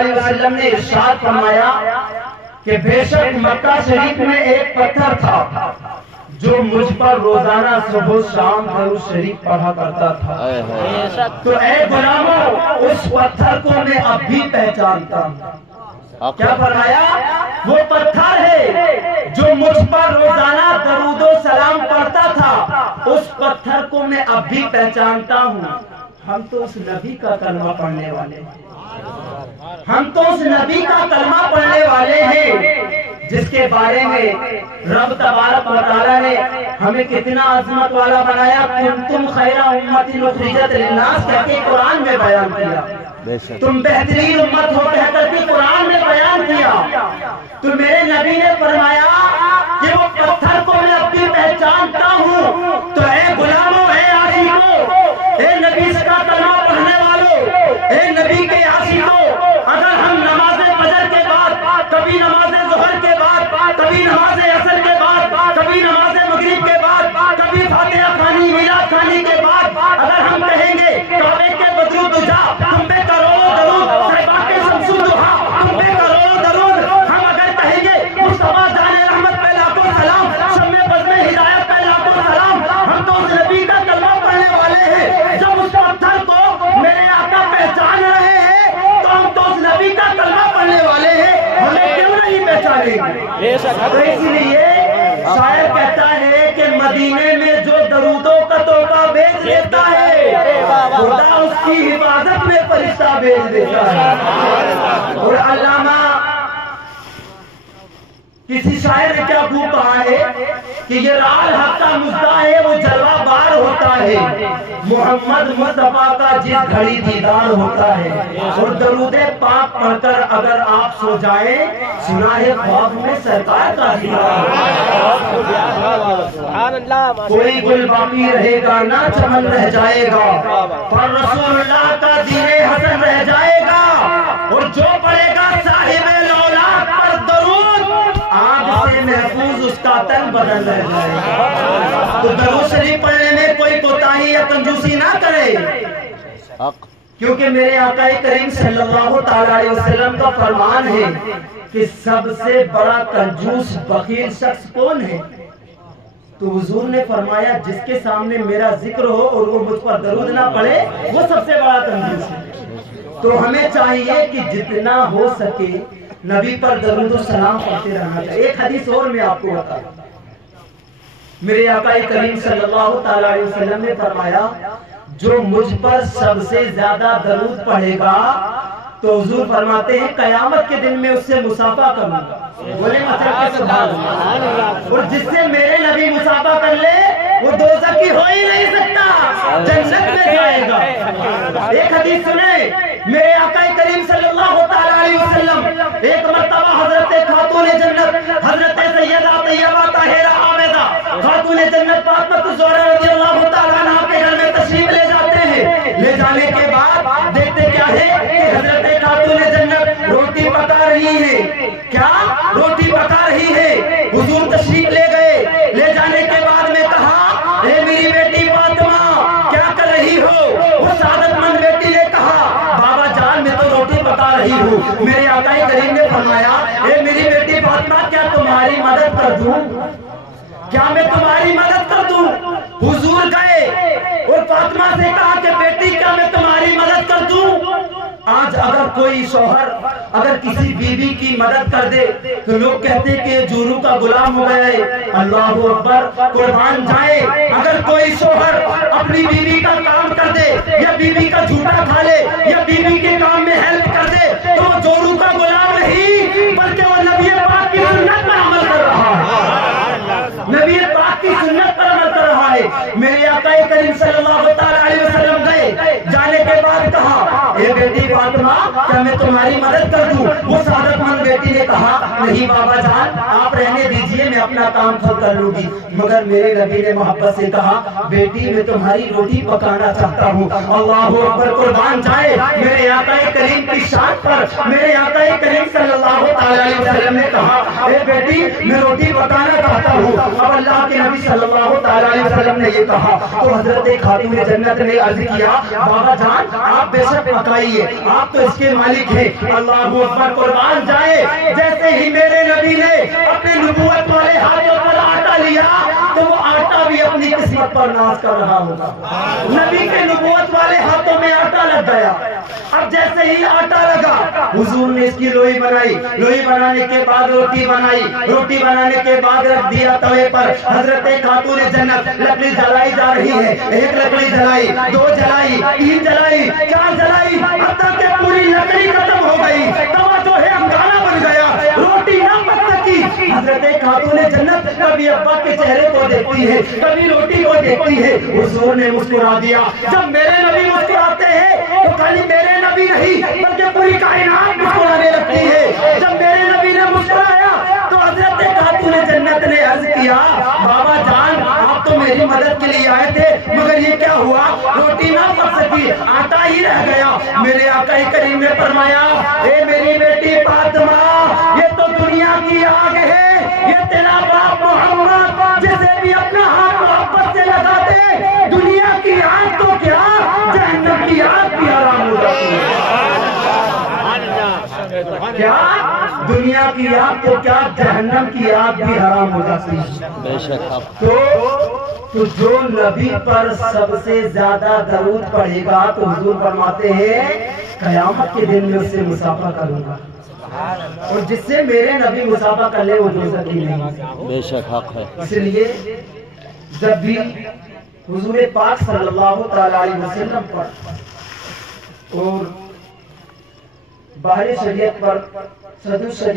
علیہ وسلم نے ارشاد فرمایا کہ بے شک مکہ شریف میں ایک پتھر تھا جو مجھ پر روزانہ صبح شام درود شریف پڑھا کرتا تھا، تو اے غلاموں اس پتھر کو میں اب بھی پہچانتا ہوں۔ کیا فرمایا؟ وہ پتھر ہے جو مجھ پر روزانہ درود و سلام پڑھتا تھا، اس پتھر کو میں اب بھی پہچانتا ہوں۔ ہم تو اس نبی کا کلمہ پڑھنے والے ہیں، ہم تو اس نبی کا کلمہ پڑھنے والے ہیں جس کے بارے میں رب تبارک و تعالیٰ نے ہمیں کتنا عظمت والا بنایا۔ کنتم خیر امت اخرجت للناس کہہ کے قرآن میں بیان کیا، تم بہترین امت ہو کہہ کر کے قرآن میں بیان کیا۔ تو میرے نبی نے فرمایا کہ وہ پتھر کو میں اب بھی پہچانتا ہوں۔ تو اے غلاموں، اے عاشقوں، اے نبی کا کلمہ پڑھنے والوں، اے نبی کے عاشقوں، اگر ہم نماز فجر کے بعد، کبھی نماز ظہر کے بعد، کبھی نماز عصر کے بعد، کبھی نماز مغرب کے بعد، کبھی فاتحہ خوانی میلاد خوانی کے بعد اگر ہم کہیں گے کعبے کے بدرو دجا تم پہ کروڑوں درود، صحابہ کے شمس الضحا تم پہ کروڑوں درود، ہم اگر کہیں گے مصطفیٰ جان رحمت پہ لاکھوں سلام، شمع بزم ہدایت پہ لاکھوں سلام، ہم تو اس نبی کا کلمہ پڑھنے والے ہیں۔ جب اس پتھر کو میرے آقا پہچان رہے ہیں تو ہم تو اس نبی کا کلمہ پڑھنے والے ہیں، ہمیں کیوں نہیں پہچانیں گے؟ تو اس لیے شاعر کہتا ہے کہ مدینے میں جو درودوں کا تحفہ بھیج دیتا ہے خدا اس کی حفاظت میں فرشتہ بھیج دیتا ہے۔ اور علامہ کسی شاعر نے کیا خوب کہا ہے کہ یہ رال حق کا مزدہ ہے وہ جلوہ بار ہوتا ہے، محمد مصطفیٰ کا جس گھڑی دیدار ہوتا ہے، اور درود پاک پڑھ کر اگر آپ سو جائیں سنا ہے خواب میں سرکار کا دیدار۔ کوئی گل باقی رہے گا نہ چمن رہ جائے گا، پر رسول اللہ کا دین حسن رہ جائے گا، اور جو پڑھے گا صاحب لولاک پر درود آگ سے محفوظ اس کا تن بدن رہ جائے گا۔ تو درود شریف پڑھنے میں کوئی کوتاہی یا کنجوسی نہ کرے، کیونکہ میرے آقا کریم صلی اللہ تعالی علیہ وسلم کا فرمان ہے کہ سب سے بڑا کنجوس بخیل شخص کون ہے؟ تو حضور نے فرمایا جس کے سامنے میرا ذکر ہو اور وہ مجھ پر درود نہ پڑھے وہ سب سے بڑا کنجوس ہے۔ تو ہمیں چاہیے کہ جتنا ہو سکے نبی پر درود و سلام پڑھتے رہنا چاہیے۔ ایک حدیث اور میں آپ کو بتا دوں، میرے آقا کریم صلی اللہ تعالی علیہ وسلم نے فرمایا جو مجھ پر سب سے زیادہ درود پڑھے گا تو حضور فرماتے ہیں قیامت کے دن میں اس سے مصافحہ کروں گا۔ بولے مطلب سبحان اللہ۔ اور جس سے میرے نبی مصافحہ کر لے وہ دوزخی ہو ہی نہیں سکتا، جنت میں جائے گا۔ ایک حدیث سنیں، میرے آقا کریم صلی اللہ تعالی علیہ وسلم ایک مرتبہ حضرت خاتون جنت حضرت سیدہ طیبہ طاہرہ عابدہ خاتون جنت فاطمہ الزہرا رضی اللہ تعالی عنہا کے گھر میں تشریف لے جاتے ہیں۔ لے جانے کے بعد دیکھتے کیا ہے کہ حضرت خاتون جنت روٹی پکا رہی ہے۔ کیا روٹی پکا رہی ہے؟ حضور تشریف لے گئے، لے جانے کے بعد میں کہا اے میری بیٹی فاطمہ کیا کر رہی ہو؟ وہ سعادت مند بیٹی نے کہا بابا جان میں تو روٹی پکا رہی ہوں۔ میرے آقا کریم نے فرمایا اے میری بیٹی فاطمہ کیا تمہاری مدد کر دوں؟ کیا میں تمہاری مدد کر دوں؟ حضور گئے اور فاطمہ سے کہا کہ بیٹی کیا میں تمہاری مدد کر دوں؟ آج اگر کوئی شوہر اگر کسی بیوی کی مدد کر دے تو لوگ کہتے ہیں کہ جورو کا غلام ہو گیا ہے۔ اللہ اکبر، قربان جائے اگر کوئی شوہر اپنی بیوی کا کام کر دے یا بیوی کا جھوٹا کھا لے یا بیوی کے کام میں ہیلپ کر دے تو وہ جورو کا غلام نہیں بلکہ وہ نبی پاک کی سنت پر عمل کر رہا ہے، نبی پاک کی سنت پر عمل کر رہا ہے۔ میرے آقا کریم صلی اللہ تعالی علیہ وسلم گئے، جانے کے بعد کہا اے بیٹی فاطمہ کیا میں تمہاری مدد کر دوں؟ وہ سعادت مند بیٹی نے کہا نہیں بابا جان آپ رہنے دیجئے میں اپنا کام خود کر لوں گی۔ مگر میرے نبی نے محبت سے کہا بیٹی میں تمہاری روٹی پکانا چاہتا ہوں۔ اللہ اکبر، قربان جائے میرے آقا کریم کی شان پر۔ میرے آقا کریم صلی اللہ تعالی علیہ وسلم نے کہا اے بیٹی میں روٹی پکانا چاہتا ہوں. اب اللہ کے نبی صلی اللہ تعالیٰ علیہ وسلم نے یہ کہا تو حضرت خاتون جنت نے عرض کیا بابا جان آپ بے شک پکائیے, آپ تو اس کے مالک ہیں. اللہ اکبر, قربان جائے. جیسے ہی میرے نبی نے اپنے نبوت والے ہاتھوں پر آٹا لیا تو وہ آٹا بھی اپنی قسمت پر ناز کر رہا ہوگا. نبی کے نبوت والے ہاتھوں میں آٹا لگ گیا. اب جیسے ہی آٹا لگا حضور نے اس کی لوئی بنائی, لوئی بنانے کے بعد روٹی بنائی, روٹی بنانے کے بعد رکھ دیا توے پر. حضرت خاتون جنت لکڑی جلائی جا رہی ہے. ایک لکڑی جلائی, دو جلائی, تین جلائی, چار جلائی, حتیٰ کہ پوری لکڑی ختم ہو گئی. توا جو ہے انگارہ بن گیا, روٹی نہ پک سکی. حضرت خاتون جنت کبھی ابا کے چہرے کو دیکھتی ہے, کبھی روٹی کو دیکھتی ہے. حضور نے مسکرا دیا. جب میرے نبی مسکراتے ہیں تو خالی میرے نبی نہیں بلکہ پوری کائنات مسکرانے لگتی ہے. جب میرے نبی نے مسکرایا تو حضرت خاتون جنت نے عرض کیا بابا جان آپ تو میری مدد کے لیے آئے تھے مگر یہ کیا ہوا, روٹی نہ پک سکی, آٹا ہی رہ گیا. میرے آقا کریم نے فرمایا اے میری بیٹی فاطمہ یہ تو دنیا کی آگ ہے, یہ تیرا باپ محمد جسے بھی اپنا ہاتھ محبت سے لگا دے دنیا کی آگ تو کیا جہنم کی آگ بھی حرام ہو جاتی ہے. کیا دنیا کی آگ تو کیا جہنم کی آگ بھی حرام ہو جاتی ہے. تو جو نبی پر سب سے زیادہ درود پڑھے گا تو حضور فرماتے ہیں قیامت کے دن میں اس سے مصافحہ کروں گا, اور جس سے میرے نبی مصافحہ کر لے وہ دوزخی نہیں. بے شک حق ہے. اس لیے جب بھی حضور پاک صلی اللہ تعالی علیہ وسلم پر اور باہر شریعت پر صدر شریعت